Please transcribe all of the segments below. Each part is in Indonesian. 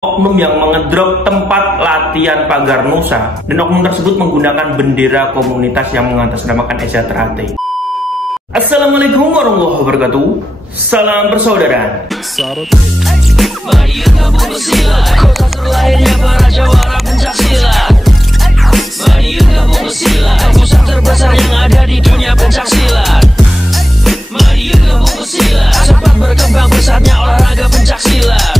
oknum yang mengedrop tempat latihan Pagar Nusa, dan oknum tersebut menggunakan bendera komunitas yang mengatasnamakan EZRAT. Assalamualaikum warahmatullahi wabarakatuh. Salam persaudaraan. Mari gabung bersilat, kota terlahirnya para jawara pencak silat. Mari gabung bersilat, pusat terbesar yang ada di dunia pencak silat. Mari gabung bersilat, cepat berkembang pesatnya olahraga pencak silat.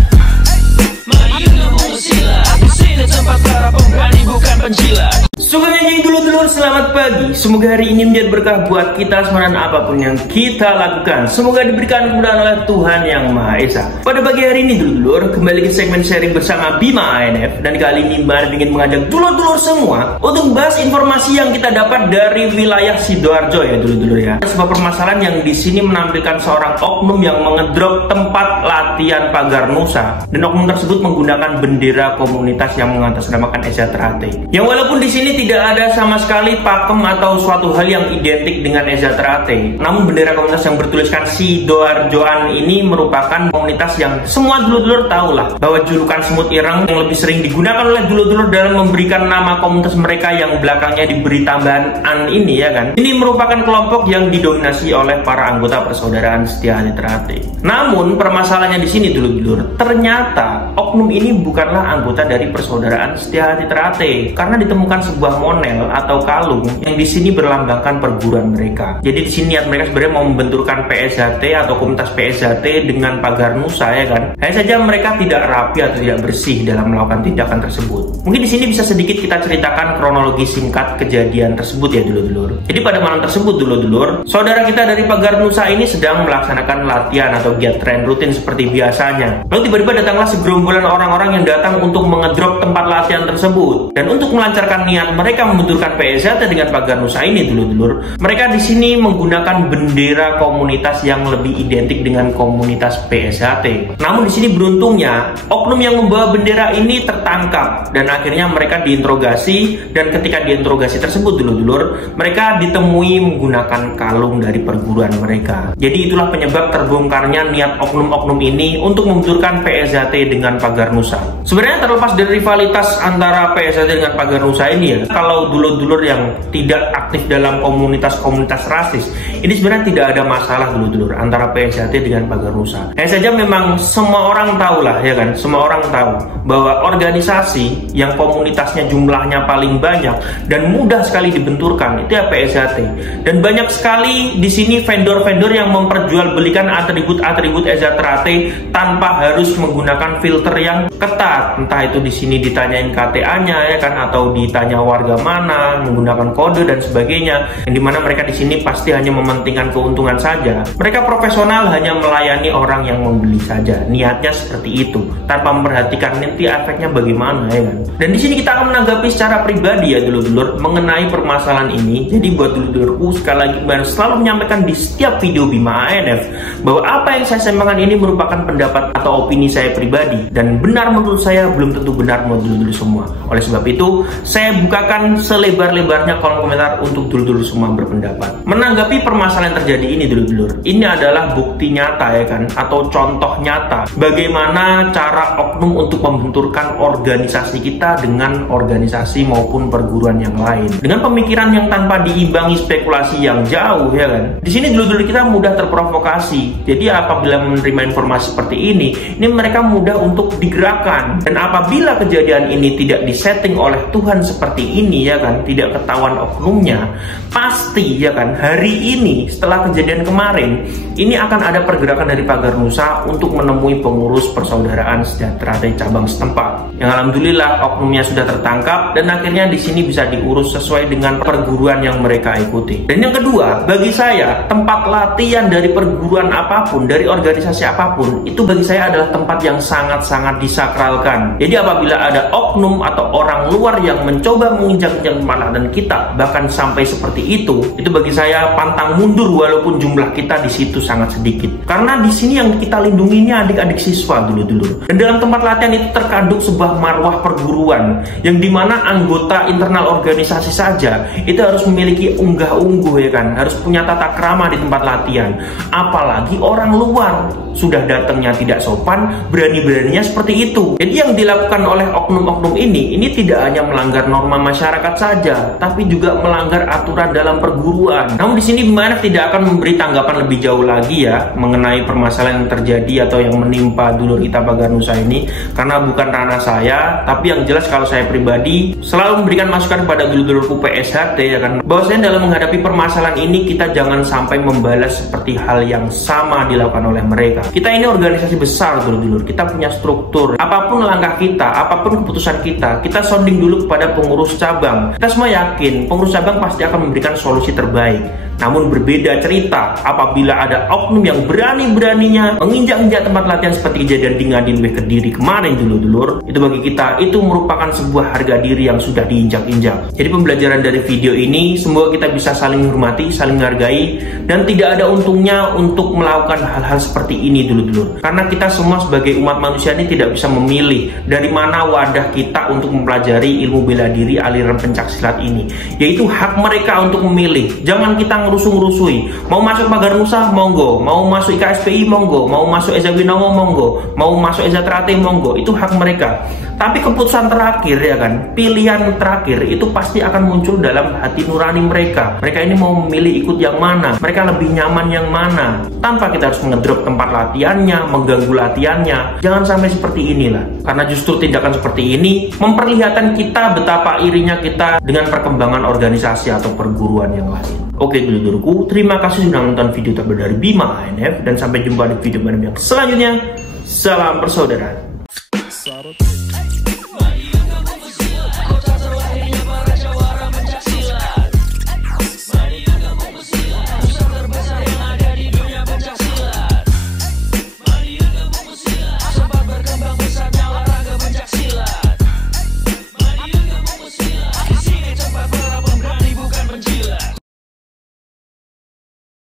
Mari gabung bersilat, di sini tempat para pemberani bukan penjilat. Sugeng jadi dulur-dulur, selamat pagi. Semoga hari ini menjadi berkah buat kita semua dan apapun yang kita lakukan. Semoga diberikan kemudahan oleh Tuhan Yang Maha Esa. Pada pagi hari ini dulur-dulur, kembali ke segmen sharing bersama Bima ANF. Dan kali ini Bima ingin mengajak dulur-dulur semua untuk bahas informasi yang kita dapat dari wilayah Sidoarjo ya dulur-dulur ya. Ada sebuah permasalahan yang di sini menampilkan seorang oknum yang mengedrop tempat latihan Pagar Nusa, dan oknum tersebut menggunakan bendera komunitas yang mengatasnamakan EZRAT. Yang walaupun di sini tidak ada sama sekali pakem atau suatu hal yang identik dengan EZRAT, namun bendera komunitas yang bertuliskan Sidoarjoan ini merupakan komunitas yang semua dulur-dulur tahu lah, bahwa julukan semut ireng yang lebih sering digunakan oleh dulur-dulur dalam memberikan nama komunitas mereka yang belakangnya diberi tambahan an ini ya kan. Ini merupakan kelompok yang didominasi oleh para anggota persaudaraan Setia Hati Teratai. Namun permasalahannya di sini dulur-dulur, ternyata oknum ini bukanlah anggota dari persaudaraan Setia Hati Teratai, karena ditemukan sebuah monel atau kalung yang di sini berlambangkan perguruan mereka. Jadi di sini niat mereka sebenarnya mau membenturkan PSHT atau komunitas PSHT dengan Pagar Nusa ya kan. Hanya saja mereka tidak rapi atau tidak bersih dalam melakukan tindakan tersebut. Mungkin di sini bisa sedikit kita ceritakan kronologi singkat kejadian tersebut ya dulur-dulur. Jadi pada malam tersebut dulur-dulur, saudara kita dari Pagar Nusa ini sedang melaksanakan latihan atau giat tren rutin seperti biasanya. Lalu tiba-tiba datanglah segerombolan orang-orang yang datang untuk mengedrop tempat latihan tersebut, dan untuk melancarkan niat mereka membenturkan PSHT dengan Pagar Nusa ini dulur-dulur, mereka di sini menggunakan bendera komunitas yang lebih identik dengan komunitas PSHT. Namun di sini beruntungnya oknum yang membawa bendera ini tertangkap, dan akhirnya mereka diinterogasi, dan ketika diinterogasi tersebut dulur-dulur, mereka ditemui menggunakan kalung dari perguruan mereka. Jadi itulah penyebab terbongkarnya niat oknum-oknum ini untuk membenturkan PSHT dengan Pagar Nusa. Sebenarnya terlepas dari rivalitas antara PSHT dengan Pagar Nusa ini ya, kalau dulur-dulur yang tidak aktif dalam komunitas-komunitas rasis, ini sebenarnya tidak ada masalah dulur-dulur antara PSHT dengan Pagar Nusa. Hanya saja memang semua orang tahu lah ya kan, semua orang tahu bahwa organisasi yang komunitasnya jumlahnya paling banyak dan mudah sekali dibenturkan itu ya PSHT. Dan banyak sekali di sini vendor-vendor yang memperjualbelikan atribut-atribut EZRAT tanpa harus menggunakan filter yang ketat. Entah itu di sini ditanyain KTA-nya ya kan, atau ditanya warga mana, menggunakan kode dan sebagainya, yang dimana mereka di sini pasti hanya mementingkan keuntungan saja. Mereka profesional, hanya melayani orang yang membeli saja. Niatnya seperti itu, tanpa memperhatikan nanti efeknya bagaimana ya kan. Dan di sini kita akan menanggapi secara pribadi ya dulur-dulur mengenai permasalahan ini. Jadi buat dulur-dulurku, sekali lagi selalu menyampaikan di setiap video Bima ANF bahwa apa yang saya sampaikan ini merupakan pendapat atau opini saya pribadi, dan benar menurut saya belum tentu benar menurut dulur-dulur semua. Oleh sebab itu, saya bukakan selebar-lebarnya kolom komentar untuk dulur-dulur semua berpendapat. Menanggapi permasalahan yang terjadi ini dulur-dulur, ini adalah bukti nyata ya kan, atau contoh nyata bagaimana cara oknum untuk membenturkan organisasi kita dengan organisasi maupun perguruan yang lain, dengan pemikiran yang tanpa diimbangi spekulasi yang jauh ya kan. Di sini dulur-dulur kita mudah terprovokasi. Jadi apabila menerima informasi seperti ini mereka mudah untuk digerakkan. Dan apabila kejadian ini tidak disetting oleh Tuhan seperti ini ya kan, tidak ketahuan oknumnya, pasti ya kan hari ini setelah kejadian kemarin ini akan ada pergerakan dari Pagar Nusa untuk menemui pengurus persaudaraan Sejahtera cabang setempat, yang alhamdulillah oknumnya sudah tertangkap dan akhirnya di sini bisa diurus sesuai dengan perguruan yang mereka ikuti. Dan yang kedua, bagi saya tempat latihan dari perguruan apapun, dari organisasi apapun, itu bagi saya adalah tempat yang sangat-sangat disakralkan. Jadi apabila ada oknum atau orang luar yang mencoba menginjak-injak tempat latihan kita, bahkan sampai seperti itu bagi saya pantang mundur walaupun jumlah kita di situ sangat sedikit. Karena di sini yang kita lindungi ini adik-adik siswa dulu. Dan dalam tempat latihan itu terkandung sebuah marwah perguruan, yang dimana anggota internal organisasi saja itu harus memiliki unggah-ungguh ya kan, harus punya tata krama di tempat latihan. Apalagi orang luar sudah datangnya tidak sopan, berani-beraninya intinya seperti itu. Jadi yang dilakukan oleh oknum-oknum ini tidak hanya melanggar norma masyarakat saja, tapi juga melanggar aturan dalam perguruan. Namun di sini Bima NF tidak akan memberi tanggapan lebih jauh lagi ya mengenai permasalahan yang terjadi atau yang menimpa dulur kita Baganusa ini, karena bukan ranah saya. Tapi yang jelas kalau saya pribadi selalu memberikan masukan kepada dulur-dulurku PSHT ya kan, bahwasanya dalam menghadapi permasalahan ini kita jangan sampai membalas seperti hal yang sama dilakukan oleh mereka. Kita ini organisasi besar dulur-dulur, kita punya struktur. Apapun langkah kita, apapun keputusan kita sounding dulu kepada pengurus cabang. Kita semua yakin pengurus cabang pasti akan memberikan solusi terbaik. Namun berbeda cerita apabila ada oknum yang berani-beraninya menginjak-injak tempat latihan seperti kejadian di Ngadin Kediri kemarin dulur-dulur. Itu bagi kita itu merupakan sebuah harga diri yang sudah diinjak-injak. Jadi pembelajaran dari video ini semoga kita bisa saling hormati, saling menghargai, dan tidak ada untungnya untuk melakukan hal-hal seperti ini dulur-dulur. Karena kita semua sebagai umat manusia ini tidak bisa memilih dari mana wadah kita untuk mempelajari ilmu bela diri aliran pencaksilat ini. Yaitu hak mereka untuk memilih. Jangan kita ngerusuh-ngerusui. Mau masuk Baganusa monggo, mau masuk IKSPI monggo, mau masuk Eza Winongo monggo, mau masuk Eza Trate monggo, itu hak mereka. Tapi keputusan terakhir ya kan, pilihan terakhir itu pasti akan muncul dalam hati nurani mereka. Mereka ini mau memilih ikut yang mana, mereka lebih nyaman yang mana, tanpa kita harus ngedrop tempat latihannya, mengganggu latihannya. Jangan sampai seperti inilah, karena justru tindakan seperti ini memperlihatkan kita betapa irinya kita dengan perkembangan organisasi atau perguruan yang lain. Oke dulurku, terima kasih sudah menonton video terbaru dari Bima NF, dan sampai jumpa di video yang selanjutnya. Salam persaudaraan.